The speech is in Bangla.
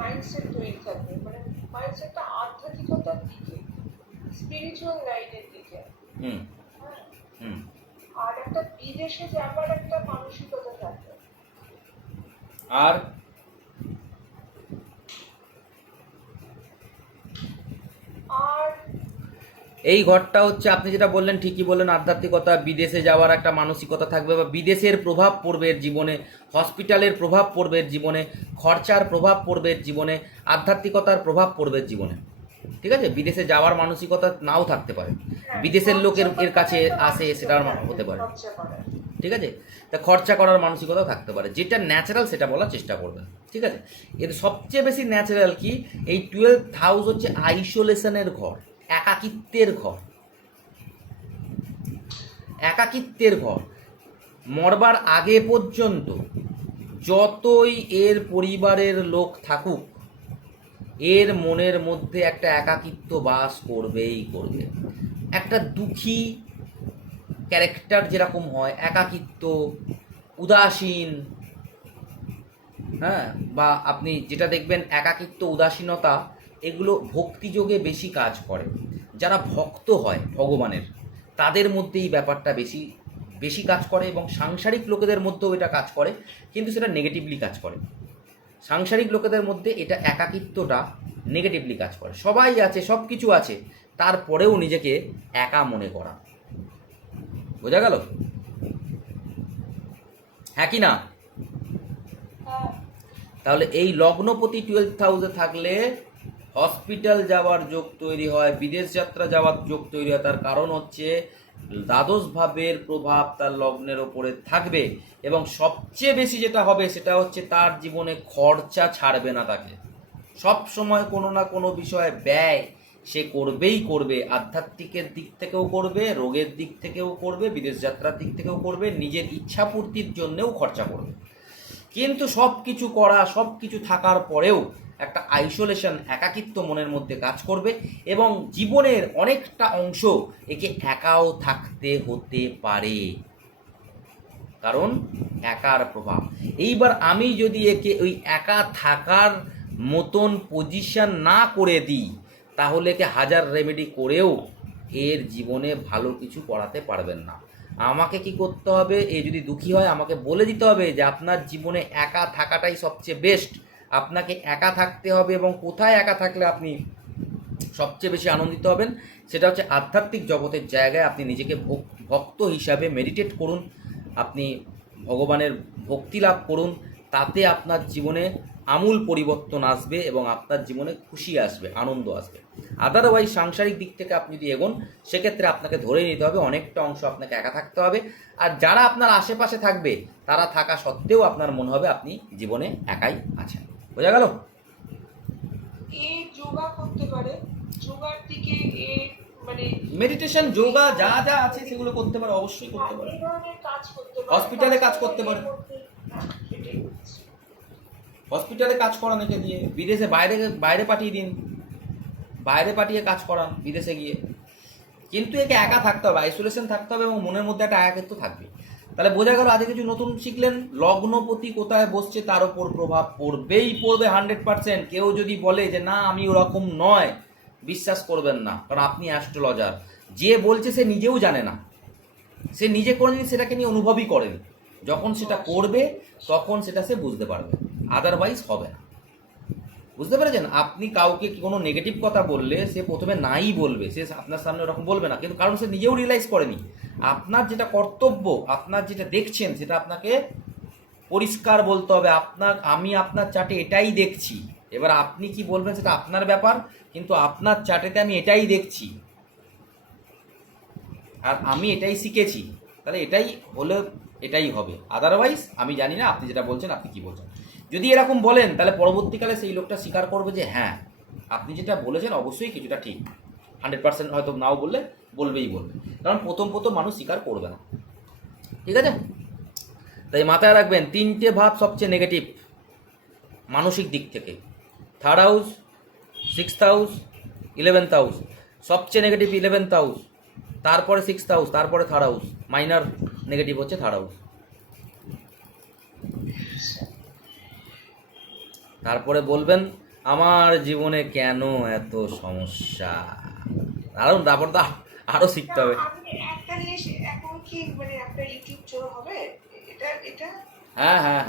মাইন্ডসেট তৈরি থাকবে, মানে মাইন্ডসেটটা আধ্যাত্মিকতার দিকে, স্পিরিচুয়াল লাইনের দিকে। হুম হ্যাঁ, হুম আর একটা বিদেশে যাবার একটা মানসিকতা থাকবে। আর আর এই ঘরটা হচ্ছে আপনি যেটা বললেন ঠিকই বললেন, আধ্যাত্মিকতা, বিদেশে যাওয়ার একটা মানসিকতা থাকবে বা বিদেশের প্রভাব পড়বে এর জীবনে, হসপিটালের প্রভাব পড়বে এর জীবনে, খরচার প্রভাব পড়বে এর জীবনে, আধ্যাত্মিকতার প্রভাব পড়বে এর জীবনে। ঠিক আছে, বিদেশে যাওয়ার মানসিকতা নাও থাকতে পারে, হ্যাঁ, বিদেশের লোক এর খরচা কাছে করার একটা আসে মানসিকতা সেটার থাকবে, হতে পারে। খরচা করার। ঠিক আছে, তা খরচা করার মানসিকতাও থাকতে পারে, যেটা ন্যাচারাল সেটা বলার চেষ্টা করবেন। ঠিক আছে, এর সবচেয়ে বেশি ন্যাচারাল কি, এই 12th হাউস হচ্ছে আইসোলেশনের ঘর, একাকিত্বের ঘর, একাকিত্বের ঘর। মরবার আগে পর্যন্ত যতই এর পরিবারের লোক থাকুক, এর মনের মধ্যে একটা একাকিত্ব বাস করবেই করবে। একটা দুঃখী ক্যারেক্টার যেরকম হয়, একাকিত্ব, উদাসীন, হ্যাঁ, বা আপনি যেটা দেখবেন একাকিত্ব, উদাসীনতা, এগুলো ভক্তিযোগে বেশি কাজ করে। যারা ভক্ত হয় ভগবানের, তাদের মধ্যে এই ব্যাপারটা বেশি বেশি কাজ করে, এবং সাংসারিক লোকেদের মধ্যেও এটা কাজ করে, কিন্তু সেটা নেগেটিভলি কাজ করে। সাংসারিক লোকেদের মধ্যে এটা একাকিত্বটা নেগেটিভলি কাজ করে। সবাই আছে, সব কিছু আছে, তারপরেও নিজেকে একা মনে করা। বোঝা গেল? হ্যাঁ কি না? হ্যাঁ, তাহলে এই লগ্নপতি 12th হাউসে থাকলে হসপিটাল যাওয়ার যোগ তৈরি হয়, বিদেশ যাত্রা যাওয়ার যোগ তৈরি হয়। তার কারণ হচ্ছে দ্বাদশ ভাবের প্রভাব তার লগ্নের ওপরে থাকবে, এবং সবচেয়ে বেশি যেটা হবে সেটা হচ্ছে তার জীবনে খরচা ছাড়বে না তাকে। সব সময় কোনো না কোনো বিষয়ে ব্যয় সে করবেই করবে, আধ্যাত্মিকের দিক থেকেও করবে, রোগের দিক থেকেও করবে, বিদেশ যাত্রার দিক থেকেও করবে, নিজের ইচ্ছাপূর্তির জন্যেও খরচা করবে। কিন্তু সব কিছু করা, সব কিছু থাকার পরেও একটা আইসোলেশন, একাকিত্ব মনের মধ্যে কাজ করবে, এবং জীবনের অনেকটা অংশ একে একাও থাকতে হতে পারে, কারণ একার প্রভাব। এইবার আমি যদি একে ওই একা থাকার মতন পজিশন না করে দিই, তাহলে একে হাজার রেমেডি করেও এর জীবনে ভালো কিছু করাতে পারবেন না। আমাকে কি করতে হবে, এ যদি দুঃখী হয় আমাকে বলে দিতে হবে যে আপনার জীবনে একা থাকাটাই সবচেয়ে বেস্ট, আপনাকে একা থাকতে হবে। এবং কোথায় একা থাকলে আপনি সবচেয়ে বেশি আনন্দিত হবেন, সেটা হচ্ছে আধ্যাত্মিক জগতের জায়গায়। আপনি নিজেকে ভক্ত হিসাবে মেডিটেট করুন, আপনি ভগবানের ভক্তি লাভ করুন, তাতে আপনার জীবনে আমূল পরিবর্তন আসবে এবং আপনার জীবনে খুশি আসবে, আনন্দ আসবে। আদারওয়াইজ সাংসারিক দিক থেকে আপনি যদি এগোন, সেক্ষেত্রে আপনাকে ধরে নিতে হবে অনেকটা অংশ আপনাকে একা থাকতে হবে। আর যারা আপনার আশেপাশে থাকবে, তারা থাকা সত্ত্বেও আপনার মনে হবে আপনি জীবনে একাই আছেন। বোঝা গেল? এ যোগা করতে পারে, যোগার দিকে এ মানে মেডিটেশন, যোগা যা যা আছে সেগুলো করতে পারে, অবশ্যই করতে পারে। এই ধরনের কাজ করতে পারে, হসপিটালে কাজ করতে পারে, সেটাই বলছি। হসপিটালে কাজ করান একে দিয়ে, বিদেশে বাইরে বাইরে পাঠিয়ে দিন, বাইরে পাঠিয়ে কাজ করান বিদেশে গিয়ে। কিন্তু একে একা থাকতে হবে, আইসোলেশন থাকতে হবে, এবং মনের মধ্যে একটা একাকিত্ব থাকবে। তাহলে বোঝা গেল আজকে কিছু নতুন শিখলেন। লগ্নপতি কোথায় বসছে তার উপর প্রভাব পড়বেই পড়বে 100%। কেউ যদি বলে যে না আমি ওরকম নয়, বিশ্বাস করবেন না, কারণ আপনি অ্যাস্ট্রোলজার। যে বলছে সে নিজেও জানে না, সে নিজে কোনোদিন সেটাকে নিয়ে অনুভবই করেনি। যখন সেটা করবে তখন সেটা সে বুঝতে পারবে, আদারওয়াইজ হবে না। বুঝতে পেরেছেন? আপনি কাউকে কোনো নেগেটিভ কথা বললে সে প্রথমে নাই বলবে, সে আপনার সামনে ওরকম বলবে না, কিন্তু কারণ সে নিজেও রিয়েলাইজ করেনি। আপনার যেটা কর্তব্য, আপনার যেটা দেখছেন সেটা আপনাকে পরিষ্কার বলতে হবে। আমি আপনার চার্টে এটাই দেখছি, এবার আপনি কি বলবেন সেটা আপনার ব্যাপার, কিন্তু আপনার চার্টেতে আমি এটাই দেখছি আর আমি এটাই শিখেছি, তাহলে এটাই হলে এটাই হবে। আদারওয়াইজ আমি জানি না আপনি যেটা বলছেন আপনি কি বলছেন। যদি এরকম বলেন তাহলে পরবর্তীকালে সেই লোকটা স্বীকার করবে যে হ্যাঁ আপনি যেটা বলেছেন অবশ্যই কিছুটা ঠিক। 100% হয়তো নাও বললে বলবেই বলবে, কারণ প্রথম প্রথম মানুষ স্বীকার করবে না। ঠিক আছে, তাই মাথায় রাখবেন 3টে ভাব সবচেয়ে নেগেটিভ মানসিক দিক থেকে: 3rd house, 6th house, 11th house. সবচেয়ে নেগেটিভ 11th হাউস, তারপরে 6th হাউস, তারপরে 3rd হাউস। মাইনার নেগেটিভ হচ্ছে 3rd হাউস। তারপরে বলবেন আমার জীবনে কেন এত সমস্যা, দারুণ, তারপর তো আরো শিখতে হবে। আপনি একটা জিনিস এখন কি মানে আপনার ইউটিউব চোর হবে এটা এটা হ্যাঁ হ্যাঁ হ্যাঁ।